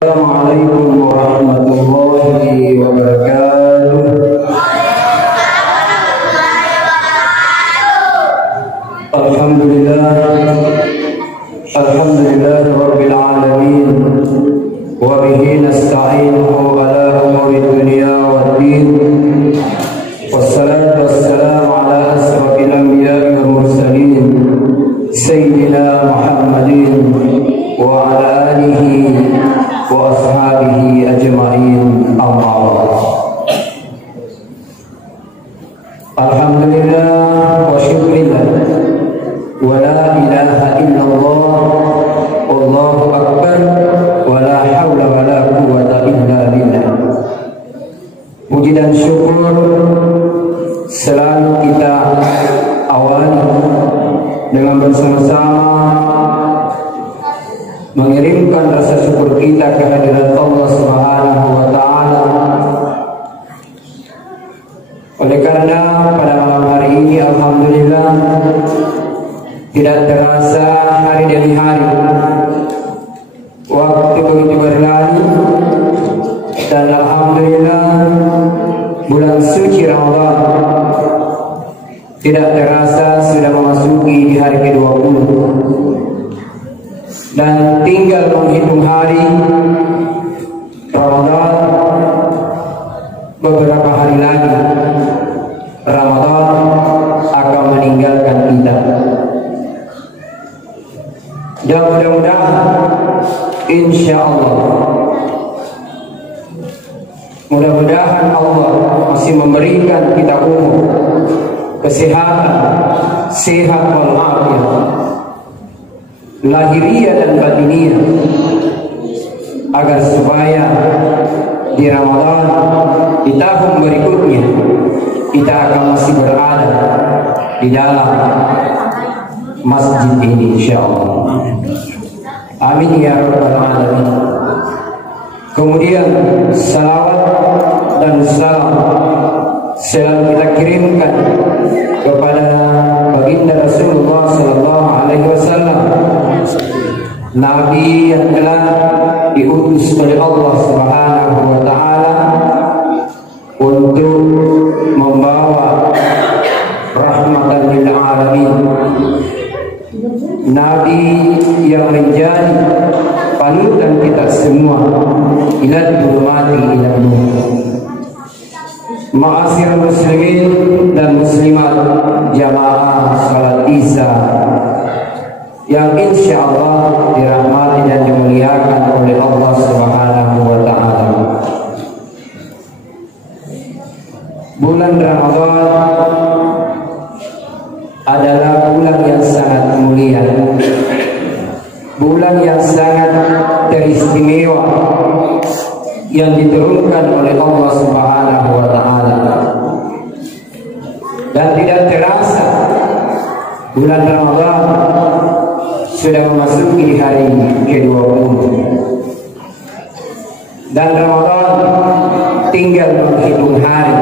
Assalamualaikum warahmatullahi wabarakatuh. Alhamdulillah rabbil alamin wa bihi nasta'inuhu ala umuri dunya waddin. Wassalatu wassalamu ala asrafil anbiya'i wal mursalin sayyidina Muhammadin wa ala alihi wa ashabihi ajma'in, amma ba'd. Alhamdulillah wa syukrillah wa la ilaha illallah wallahu akbar wa la hawla wa la quwwata illa billah. Puji dan syukur selalu kita awali dengan bersama-sama mengirimkan rasa syukur kita kehadirat Allah Subhanahu wa taala. Oleh karena pada malam hari ini alhamdulillah tidak terasa hari demi hari, waktu begitu berlalu, dan alhamdulillah bulan suci Ramadan tidak terasa sudah memasuki di hari ke-20 dan tinggal menghitung hari Ramadan. Beberapa hari lagi Ramadan akan meninggalkan kita, dan mudah-mudahan insya Allah Allah masih memberikan kita umur, kesehatan, sehat walafiat lahiriah dan batiniah, agar supaya di Ramadan di tahun berikutnya kita akan masih berada di dalam masjid ini insyaallah. Amin ya rabbal alamin. Kemudian salawat dan salam selalu kita kirimkan kepada baginda Rasulullah sallallahu alaihi wasallam, Nabi yang telah diutus oleh Allah Subhanahu wa taala untuk membawa rahmatan lil alamin. Nabi yang menjadi panutan kita semua ila dhulumati ila nur. Ma'asyiral muslimin dan muslimat jamaah salat Isya yang insya Allah dirahmati dan dimuliakan oleh Allah Subhanahu wa taala. Bulan Ramadan adalah bulan yang sangat mulia, bulan yang sangat teristimewa yang diturunkan oleh Allah Subhanahu wa taala, dan tidak terasa bulan Ramadan sudah memasuki hari ke-20 dan Ramadan tinggal menghitung hari.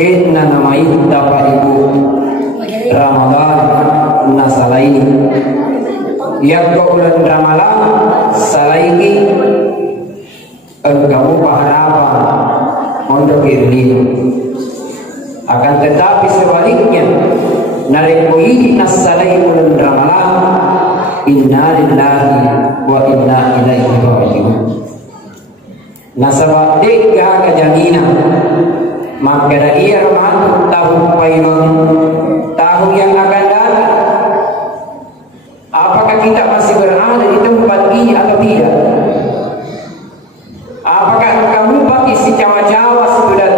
Inna nama Bapak Ibu Ramadan nasalaini yang bulan Ramadan salaini kamu harapan untuk diri. Akan tetapi sebaliknya narikui nasalai bulan Ramadan inna lillahi wa inna ilaihi raji'un. Nasabah deka kejaminan maka ia Ramadan tahun payung, tahun yang akan datang. Apakah kita masih berada di tempat ini atau tidak? Apakah kamu pakai si cawa-cawa sudah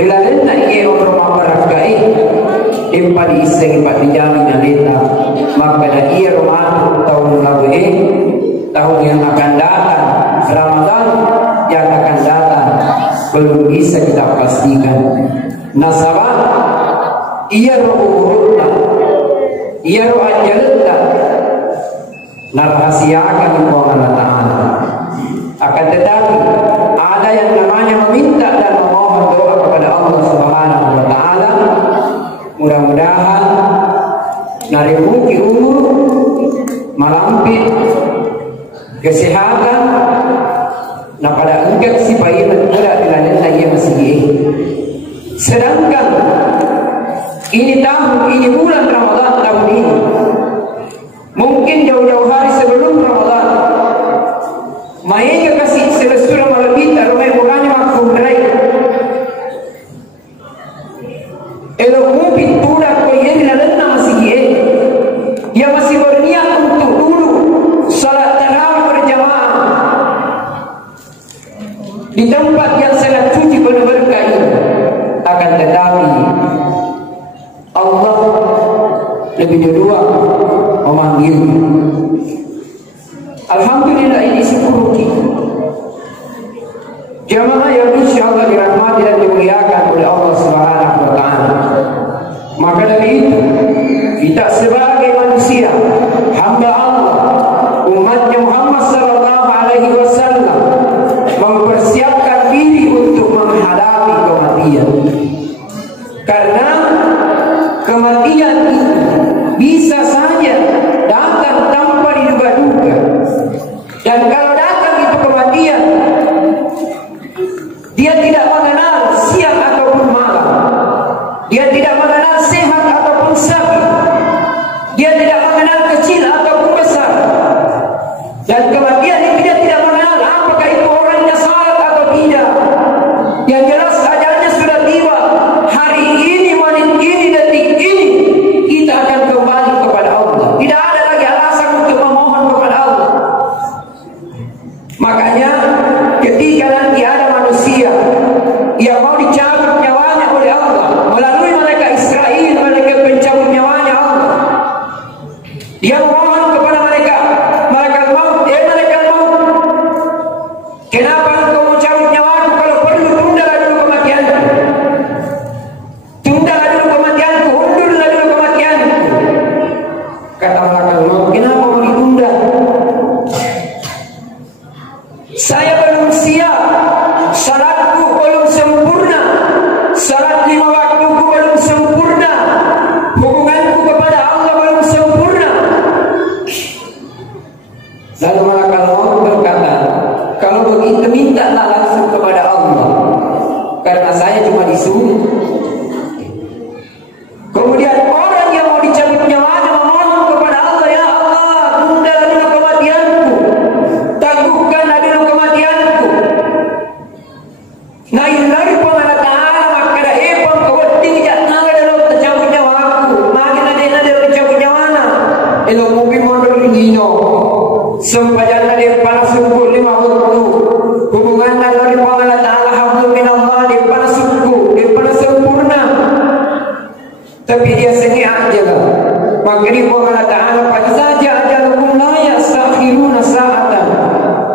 bila lenta ia umur mambarakai empat iseng empat dijamin alita, maka ia Ramadan tahun lalu tahun yang akan datang, Ramadan yang akan datang belum bisa kita pastikan. Nasabah ia urutna, ia ajalta narahasiakan Allah Ta'ala. Akan tetapi ada yang namanya meminta dan memohon doa kepada Allah Subhanahu wa taala. Mudah-mudahan dari umur malampir tahun ini bulan Ramadan tahun ini, mungkin jauh-jauh hari sebelum Ramadan, mereka kasih selesura malabita rumah murahnya makfum berai. Elok mungkin tudak kau yang lalenna masih dia masih berniat untuk dulu salat tarawih berjamaah di tempat yang sangat suci penuh berkah ini. Akan tetapi Allah lebih duluan memanggil. Alhamdulillah, ini 10 kita jamaah yang insyaallah dirahmati dan dimuliakan oleh Allah Subhanahu wa taala. Maka dari itu kita sebagai manusia, hamba Allah, umatnya Muhammad sallallahu alaihi wasallam, mempersiapkan diri untuk menghadapi kematian. Karena kematian itu bisa saja datang tanpa diduga-duga. Dan kalau datang itu kematian, dia tidak mengenal siang ataupun malam. Dia tidak mengenal sehat ataupun sakit. Dia tidak mengenal kecil ataupun besar. Dan kematian itu dia tidak mengenal apakah itu orangnya salat atau tidak. Yang jelas ajalnya sudah tiba. Hari ini, menit ini, detik ini, kita akan kembali kepada Allah. Tidak ada lagi alasan untuk memohon kepada Allah. Makanya ketika nanti ada manusia yang mau dicabut nyawanya oleh Allah melalui malaikat Israel, malaikat pencabut nyawanya Allah, dia mohon kepada malaikat maut, malaikat maut, kenapa engkau mencabut nyawaku? Kalau perlu tundalah dulu kematianku, tundalah dulu kematianku, undurlah dulu kematianku. Kata malaikat maut, kenapa mau ditunda? Saya belum siap, salatku belum sempurna, salat 5 waktuku belum sempurna, hubunganku kepada Allah belum sempurna. Lalu malaikat maut berkata, kalau begitu mintalah langsung kepada Allah, karena saya cuma disuruh. Kemudian orang yang mau dicabut nyawanya memohon kepada Allah, ya Allah, tundalah dulu kematianku, tangguhkanlah dulu kematianku. Nah, ilari pangala ta'ala maka da epang kawating jatnaga dalo tercabut nyawaku, makin ada tercabut nyawana. Elo mubi mondol ngino sempajanna dia panasukku 5 waktu, hubungan dari pangala ta'ala hablu minallah dia panasukku, dia panas sempurna. Tapi dia sengaja lah. Maka dia pangala ta'ala pada saja ajalukum la yastakhiruna sa'atan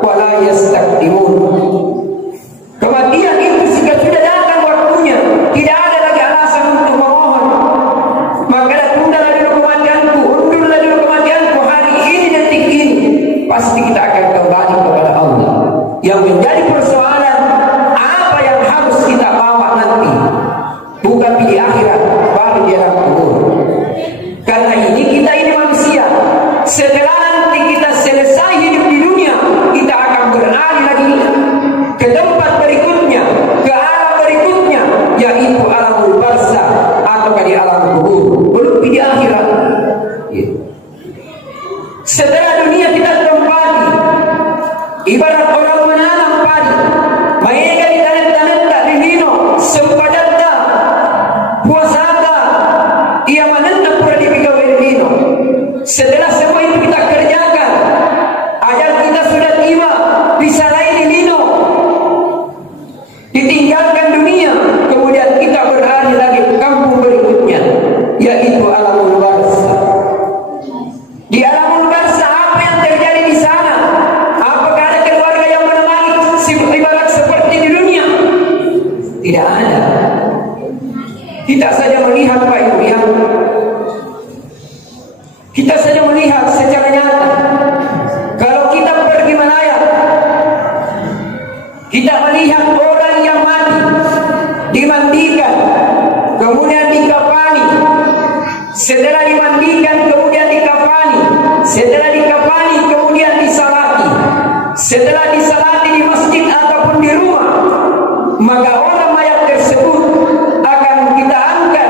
wa la yastakdimun. Kematian itu sudah datang waktunya, tidak ada lagi alasan untuk memohon. Maka tundalah dulu kematianku, undurlah dulu kematianku, hari ini, detik ini, pasti kita akan kembali kepada Allah. Yang menjadi persoalan, apa yang harus kita bawa nanti, bukan di akhirat, baru di dalam kubur. Karena kita ini manusia. Setelah nanti kita selesai hidup di dunia, kita akan beralih lagi ke tempat berikutnya, ke alam berikutnya, yaitu alamul barzakh atau di alam kubur, belum di akhirat. Setelah dunia kita tempati, ibarat orang menanam padi, mereka ditanet-tanet di hino, sempadatta, puasata, ia menanam pura di bigawai hino. Setelah semua itu kita kerjakan, ajal kita sudah tiba, bisa lain hino, ditinggalkan dunia, kemudian kita beralih lagi ke kampung berikutnya, yaitu alamul barzakh. Di alamul barzakh apa yang terjadi di sana? Apakah ada keluarga yang menemani ibarat seperti di dunia? Tidak ada. Kita saja melihat Pak Ibu ya. Kita saja melihat secara nyata. Kalau kita pergi melayat, kita melihat orang yang mati dimandikan, kemudian dikafani. Setelah dimandikan, kemudian dikafani. Setelah dikafani, kemudian disalati. Setelah disalati di masjid ataupun di rumah, maka orang mayat tersebut akan kita angkat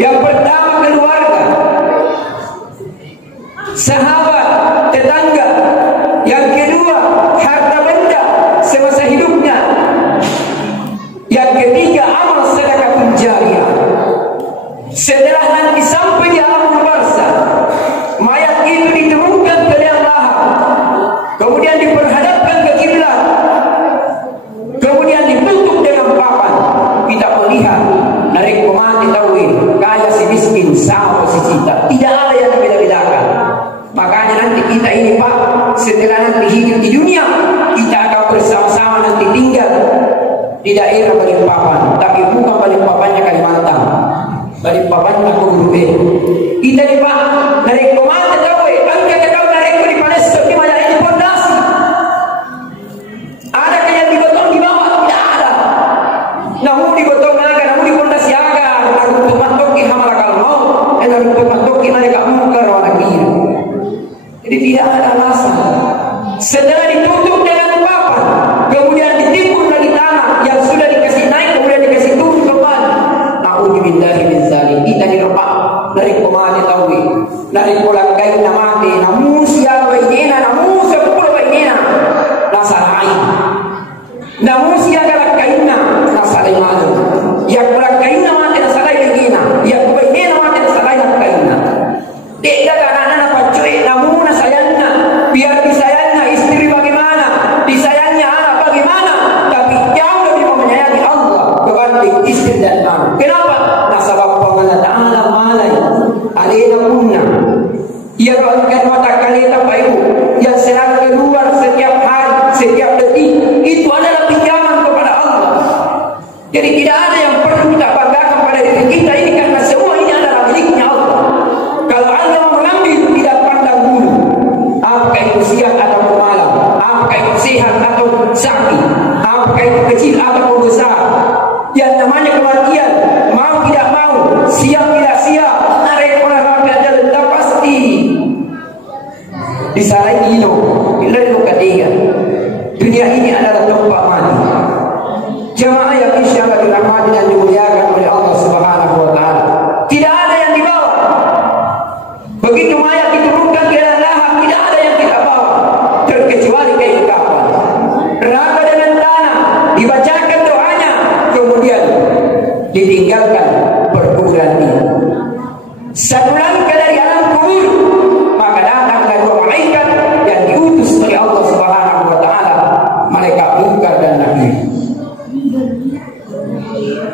Yang pertama keluarga, sahabat, tetangga. Yang kedua harta benda semasa hidupnya. Yang ketiga amal sedekah jariyah. Setelah nanti sampai di alam barzakh, mayat itu diturunkan ke liang lahat, kemudian diperhadapkan ke kiblat, kemudian ditutup dengan papan. Kita melihat narik pemati tahu kaya si miskin sama si cita, tidak ada yang beda-bedakan. Makanya nanti kita ini Pak, setelah nanti hidup di dunia, kita akan bersama-sama nanti tinggal di daerah Balikpapan, tapi bukan Balikpapannya Kalimantan, Balikpapannya Kuburue. Kita di Pak narik pemati tahu angkat kau narik di Palestina di mana ini pondasi. Ada yang digotong di bawah? Tidak ada. Namun digotong naga, namun di pondasi agar untuk matoki hamala kalmo, untuk matoki mereka mungkar warna kiri. Jadi tidak ada alasan. Setelah ditutup dengan papan, kemudian ditimbun lagi tanah yang sudah dikasih naik, kemudian dikasih turun kembali. Na'udzubillahi min dzalik. Kita direpak dari pemati tawi, dari pola kain mati, namun siapa ini, namun sepuluh ini, nasarai, namun siapa kainnya, nasarai malu. Yang pola kain mati nasarai begina, yang pola ini mati nasarai kainnya. Tidak karena apa cuy, namun sayangnya biar disayangnya istri bagaimana, disayangnya anak bagaimana, tapi jauh lebih menyayangi Allah kebanding istri dan anak. Kenapa? Nasabah Allah Ta'ala malai alina punna. Ia rohkan mata kalian Bapak Ibu yang selalu keluar setiap hari, setiap detik, itu adalah pinjaman kepada Allah. Jadi tidak ada yang perlu kita banggakan pada diri kita ini, karena semua ini adalah miliknya Allah. Kalau Allah mengambil, tidak pandang bulu, apakah itu siang atau malam, apakah itu sehat atau sakit, apakah itu kecil atau besar. Yang namanya kematian, mau tidak mau, siap tidak siap, narik olahraga aja sudah pasti. Disarai ilo, bila itu ketiga, dunia ini adalah tempat mati. Jamaah yang insyaallah dirahmati dan dimuliakan oleh Allah Subhanahu wa Ta'ala, tidak ada yang dibawa. Begitu mayat diturunkan ke dalam lahat, tidak ada yang kita bawa terkecuali kain kafan. Rata dengan tanah, dibacakan doanya, kemudian ditinggalkan perkuburan ini. Satu langkah dari alam kubur, maka datanglah dua malaikat yang diutus oleh Allah Subhanahu wa Ta'ala, malaikat Munkar dan Nakir.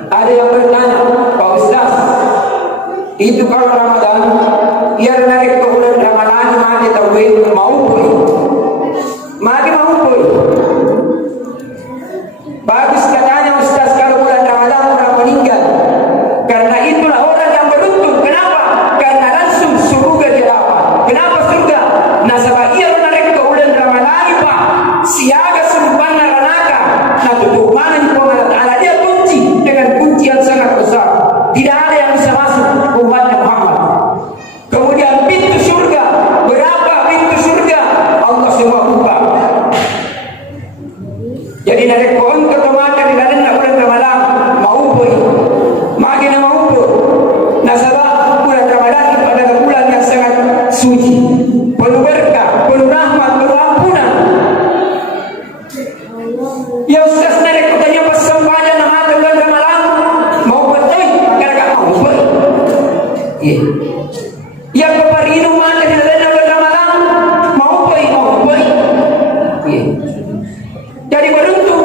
Ada yang bertanya, Pak Ustaz, itu kalau Ramadan biar narik ke bulan Ramadan mati tauhid mau pun mati mau pun bagus katanya Ustaz kalau bulan Ramadan orang meninggal, karena itulah orang yang beruntung. Kenapa? Karena langsung surga dia dapat. Kenapa surga? Nasabah ia narik ke bulan Ramadan Pak, siaga sumpah neraka, nah tutup mana di Allah Ta'ala, dia kunci dengan kunci yang sangat besar, tidak ada yang bisa masuk umatnya Muhammad. Kemudian pintu surga, berapa pintu surga? Allah semua buka. Jadi narik pohon ke tomatnya di dalam bulan Ramadan mau pun, makin mau pun. Nasabah bulan Ramadan itu adalah bulan yang sangat suci, penuh berkah, penuh rahmat, penuh ampunan. Ya Ustaz narik kotanya pas sempanya nama bulan Ramadan mau betul, karena mau pun. Yang keparinu mati di dalam bulan Ramadan mau pun. Jadi beruntung.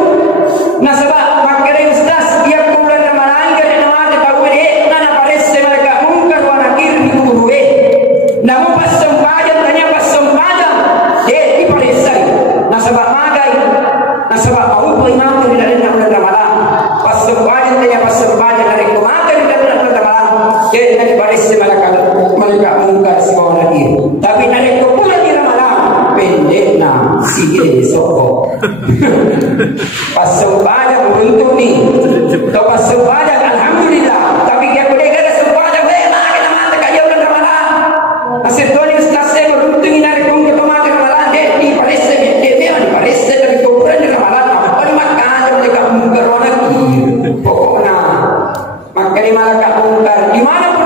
Nasabah makanya Ustaz yang bulan Ramadan kan nama tahu nana paresse mereka Munkar wa Nakir di kubur namun pas sempadan tanya pas sempadan di paresse nasabah magai nasabah mau pun mati di dalam bulan Ramadan pas sempadan tanya pas sempadan dari kematian di dalam bulan Ramadan jadi dari paresse mereka Munkar si wa Nakir. Tapi dari bulan di Ramadan pendek nah si soko pas sempadan beruntung nih atau pas sempadan alhamdulillah, tapi dia boleh ada sempadan lagi nama kaya bulan Ramadan asyik tadi Ustaz saya beruntung ini dari kong ke tomat Ramadan di Palestina dia memang di Palestina dari kuburan di Ramadan apa di Makkah mereka Munkar wa Nakir pokoknya maka di Makkah Munkar dimanapun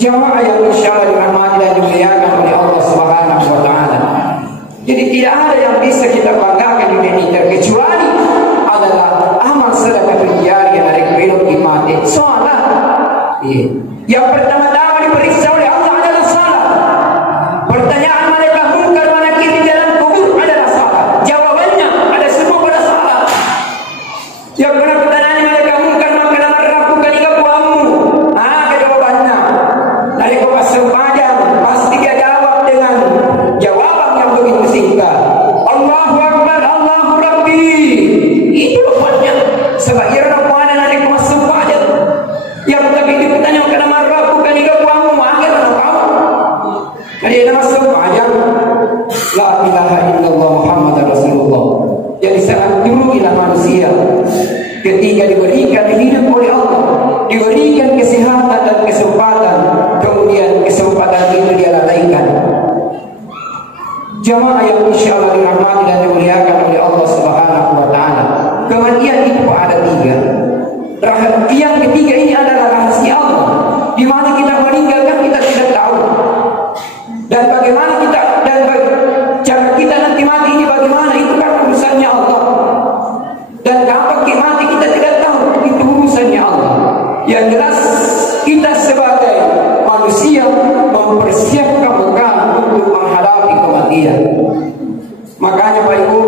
Jamaah yang insyaallah dirahmati dan dimuliakan oleh Allah Subhanahu wa taala. Jadi tidak ada yang bisa kita banggakan di dunia ini kecuali adalah amal sedekah jariyah yang ada belok di mati. Salat. Yang pertama-tama diperiksa oleh Allah adalah salat. Pertanyaan malaikat munkar mana nakir di dalam kubur adalah salat. Jawabannya ada semua pada salat. Yang pernah pertanyaan malaikat munkar maka nama Rabbuka jika buamu. Jawabannya dari kau sepanjang pasti dia jawab dengan jawaban yang begitu singkat. Allahu Akbar, Allahu Rabbi. Itu lupanya. Sebab ia rapuan dari kau sepanjang. Yang tapi dipertanyakan nama Rabbuka jika buamu akhir mana kau. Jadi nama sepanjang. La ilaha illallah Muhammad Rasulullah. Jadi sangat julukilah manusia ketika diberikan hidup oleh Allah, diberikan kesehatan dan kesempatan, kemudian kesempatan itu dia lalaikan. Jamaah yang insyaallah dirahmati dan dimuliakan oleh Allah Subhanahu wa taala. Kematian itu ada tiga. Yang ketiga ini adalah rahasia Allah, di mana kita meninggalkan kita tidak tahu. Dan bagaimana kita cara kita nanti mati ini bagaimana itu kan urusannya Allah. Dan kapan kita mati kita tidak tahu, itu urusannya Allah. Yang jelas kita sebagai manusia mempersiapkan bekal untuk menghadapi kematian. Makanya Pak Ibu,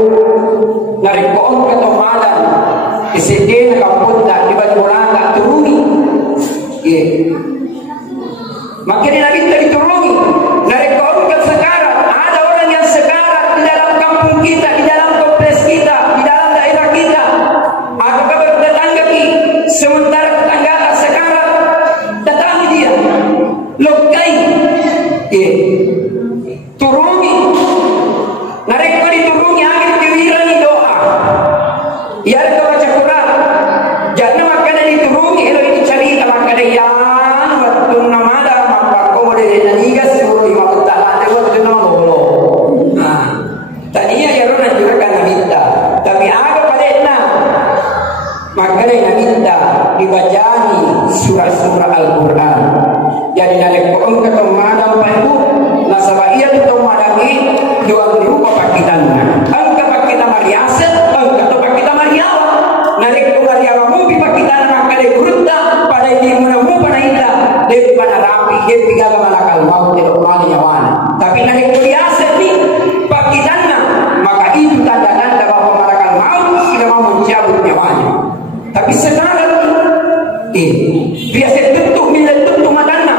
dari koon ke tomadan, kesedih kampung tak dibagi bola tak turuni. Makanya Nabi tak dituruni. Dari koon ke sekarat, ada orang yang sekarat di dalam kampung kita, di dalam kompleks kita, di dalam daerah kita. Ada kabar tetangga kita, sementara tetangga tak sekarat, datangi dia, lokai, turuni. Narik ko diturungi akhir diwirangi doa. Iar ka baca Quran. Jangan makanya diturungi elo ini cerita makanya yang waktu namada mapako de naniga suruh lima betala de waktu namolo. Nah, tadinya ya rona juga kan minta. Tapi aga padena. Makanya minta dibacani surah-surah Al-Qur'an. Jadi narik ko ang katumada pa ibu nasaba iya tu madagi dua rupa pakitanna. Angka pakita mariasa, angka tu pakita mariawa. Narik ko mariawa mo pakitana makale kurta pada di munamu panaita de pada rapi de pigaga malakal mau de mali nyawana. Tapi narik ko biasa ni pakitanna maka itu tanda-tanda bahwa malakal mau sudah mau mencabut nyawanya. Tapi sekarang biasa tentu milik tentu matana.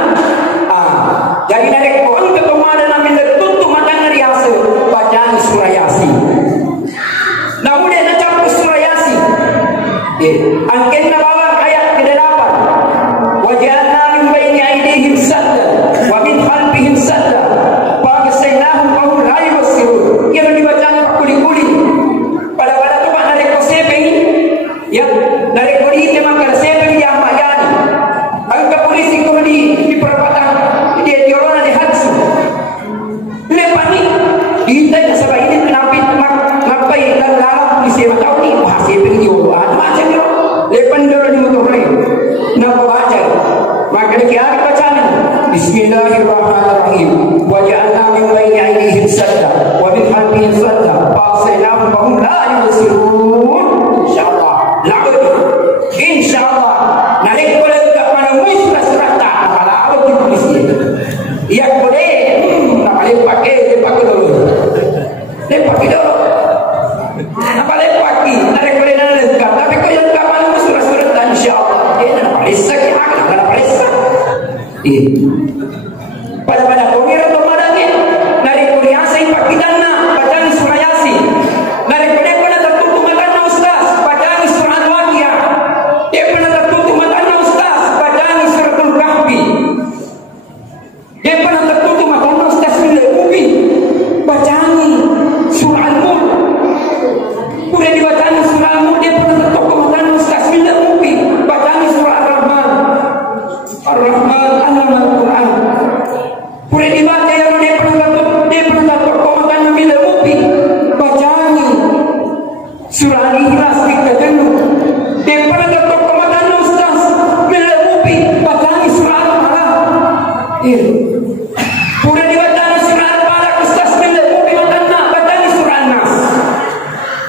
Jadi narik ko ang ketumada na milik tentu matana riasa bacaan surah Yasin. Namun dia nak campur surah Yasin. Angkin na bawang ayat ke-8. Wa ja'alna min baini aydihim sadda wa min khalfihim sadda fa agsaynahum fa hum la yubsirun. Yang dibacaan pakuli-kuli. Pada tu pak narik ko sepeng. Ya, narik ko di maka sepeng dia majani. Angka polisi ko di perapatan dia diorona di hadsu. Lepani diintai na sabay ini kenapa ngapai dan lalang polisi matau ni wah sepeng dia macam ni. Lepan dulu di motor ni. Nak baca. Maka dia bacaan. Bismillahirrahmanirrahim. Wa ja'alna min baini aydihim sadda wa min khalfihim sadda fa agsaynahum fa hum la yubsirun. Insyaallah. Lagu insyaallah. Narik boleh tak mana muislah surat tak kalau apa di polisi. Ya boleh. Nak boleh pakai dulu. Pakai dulu. Nak boleh pakai. Narik boleh nak lengkap. Tapi kalau yang tak mana surat-surat tak insyaallah. Nak boleh sakit nak boleh sakit. Pada pengira pemadangnya narik boleh asing pakitan na bacaan surah Yasin. Narik boleh pada tertutup mata ustaz bacaan surah Al-Waqiah. Dia pernah tertutup matanya ustaz bacaan suratul Kahfi. Dia pernah tertutup matanya ustaz bila ubi bacaan surah Al-Mulk. Sudah dibacaan surah Al-Mulk dia pernah tertutup matanya ustaz bila ubi bacaan surah Ar-Rahman. Ar-Rahman alamal Quran. Pura dibatani surah Al-Falaq ustaz bila mobil batana batani surah An-Nas.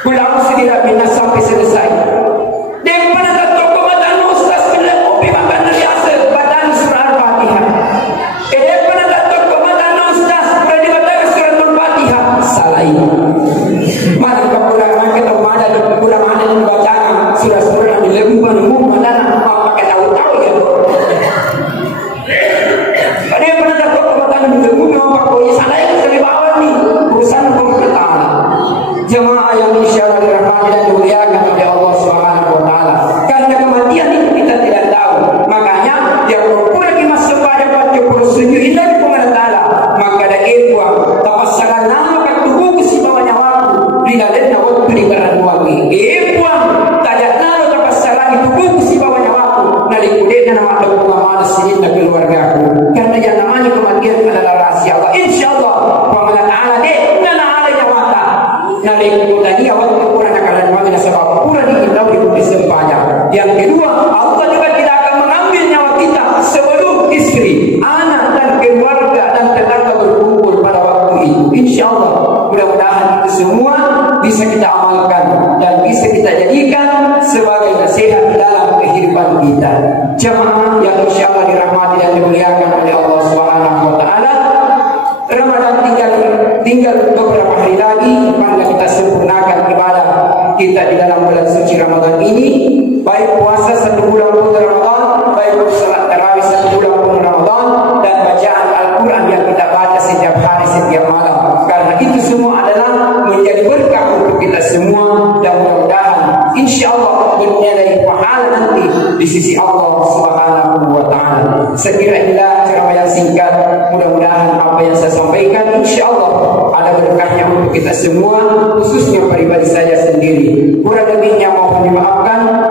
Ulang sedira bina sampai selesai. Dia pada toko batani ustaz bila mobil batana biasa batani surah Al-Fatihah. Dia pada toko batani ustaz pura dibatani surah Al-Fatihah. Salah ini. Mana kapura kita mana pura mana bacaan surah-surah yang lebih banyak mana pakai tahu-tahu ya. Jemaah yang insyaallah dirahmati dan dimuliakan oleh Allah Subhanahu wa taala. Karena kematian itu kita tidak tahu. Makanya dia pura lagi masuk pada waktu bersujud indah di kepada taala. Maka ada ikhwah tapassaran nama katubu si bawahnya waktu lihatnya waktu di barat wangi. Ikhwah tajak nalo tapassaran itu si bawahnya waktu. Nalikudena nama doa mana sini keluarga aku. Karena yang namanya kematian adalah rahasia Allah. Insyaallah Allah taala deh nari tadi awal kurang akalan mana sebab kurang dihilau di bumi sempanya. Yang kedua, Allah juga tidak akan mengambil nyawa kita sebelum istri, anak dan keluarga dan tetangga berkumpul pada waktu itu. Insyaallah, mudah-mudahan itu semua bisa kita amalkan dan bisa kita jadikan sebagai nasihat dalam kehidupan kita. Jemaah yang insyaallah dirahmati dan dimuliakan oleh Allah Subhanahu wa taala. Ramadan tinggal beberapa hari lagi, maka kita sempurnakan ibadah kita di dalam bulan suci Ramadan ini. Baik puasa 1 bulan penuh Ramadan, baik salat tarawih 1 bulan penuh Ramadan, dan bacaan Al-Quran yang kita baca setiap hari, setiap malam. Karena itu semua adalah menjadi berkah untuk kita semua dan mudah-mudahan insyaallah bernilai pahala nanti di sisi Allah Subhanahu wa taala. Sekiranya inilah ceramah yang singkat, mudah-mudahan apa yang saya sampaikan insyaallah ada berkahnya untuk kita semua, khususnya pribadi saya sendiri. Kurang lebihnya mohon dimaafkan.